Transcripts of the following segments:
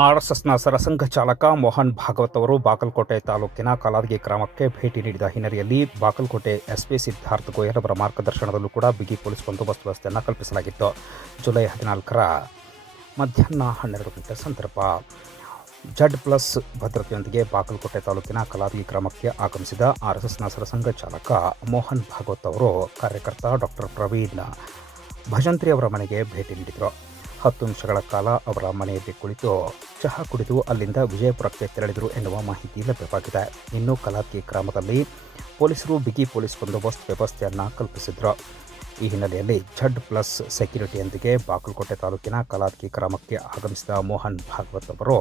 ಆರ್ಎಸ್ಎಸ್ನ ಸರಸಂಘ ಚಾಲಕ ಮೋಹನ್ ಭಾಗವತ್ ಅವರು ಬಾಗಲಕೋಟೆ ತಾಲೂಕಿನ ಕಲಾದಗಿ ಗ್ರಾಮಕ್ಕೆ ಭೇಟಿ ನೀಡಿದ ಹಿನ್ನೆಲೆಯಲ್ಲಿ ಬಾಗಲಕೋಟೆ ಎಸ್ಪಿ ಸಿದ್ಧಾರ್ಥ ಗೋಯಲ್ ಅವರ ಮಾರ್ಗದರ್ಶನದಲ್ಲೂ ಕೂಡ ಬಿಗಿ ಪೊಲೀಸ್ ಬಂದೋಬಸ್ತ್ ವ್ಯವಸ್ಥೆಯನ್ನು ಕಲ್ಪಿಸಲಾಗಿತ್ತು. ಜುಲೈ 14ರ ಮಧ್ಯಾಹ್ನ 12 ಗಂಟೆ ಸಂದರ್ಭ Z+ ಭದ್ರತೆಯೊಂದಿಗೆ ಬಾಗಲಕೋಟೆ ತಾಲೂಕಿನ ಕಲಾದಗಿ ಗ್ರಾಮಕ್ಕೆ ಆಗಮಿಸಿದ ಆರ್ಎಸ್ಎಸ್ನ ಸರಸಂಘ ಚಾಲಕ ಮೋಹನ್ ಭಾಗವತ್ ಅವರು ಕಾರ್ಯಕರ್ತ ಡಾಕ್ಟರ್ ಪ್ರವೀಣ್ ಭಜಂತ್ರಿ ಅವರ ಮನೆಗೆ ಭೇಟಿ ನೀಡಿದರು. 10 ನಿಮಿಷಗಳ ಕಾಲ ಅವರ ಮನೆಯಲ್ಲಿ ಕುಳಿತು ಚಹಾ ಕುಡಿದು ಅಲ್ಲಿಂದ ವಿಜಯಪುರಕ್ಕೆ ತೆರಳಿದರು ಎನ್ನುವ ಮಾಹಿತಿ ಲಭ್ಯವಾಗಿದೆ. ಇನ್ನು ಕಲಾದಗಿ ಗ್ರಾಮದಲ್ಲಿ ಪೊಲೀಸರು ಬಿಗಿ ಪೊಲೀಸ್ ಬಂದೋಬಸ್ತ್ ವ್ಯವಸ್ಥೆಯನ್ನು ಕಲ್ಪಿಸಿದರು. ಈ ಹಿನ್ನೆಲೆಯಲ್ಲಿ Z+ ಸೆಕ್ಯುರಿಟಿಯೊಂದಿಗೆ ಬಾಗಲಕೋಟೆ ತಾಲೂಕಿನ ಕಲಾದಗಿ ಗ್ರಾಮಕ್ಕೆ ಆಗಮಿಸಿದ ಮೋಹನ್ ಭಾಗವತ್ ಅವರು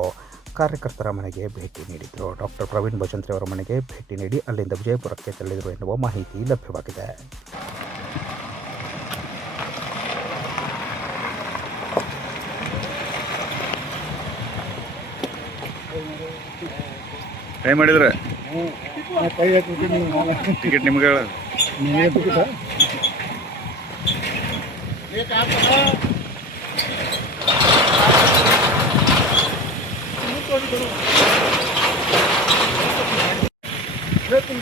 ಕಾರ್ಯಕರ್ತರ ಮನೆಗೆ ಭೇಟಿ ನೀಡಿದರು. ಡಾಕ್ಟರ್ ಪ್ರವೀಣ್ ಭಜಂತ್ರಿ ಅವರ ಮನೆಗೆ ಭೇಟಿ ನೀಡಿ ಅಲ್ಲಿಂದ ವಿಜಯಪುರಕ್ಕೆ ತೆರಳಿದರು ಎನ್ನುವ ಮಾಹಿತಿ ಲಭ್ಯವಾಗಿದೆ. ಟ್ರೈ ಮಾಡಿದ್ರೆ ಟಿಕೆಟ್ ನಿಮ್ಗೆ तुम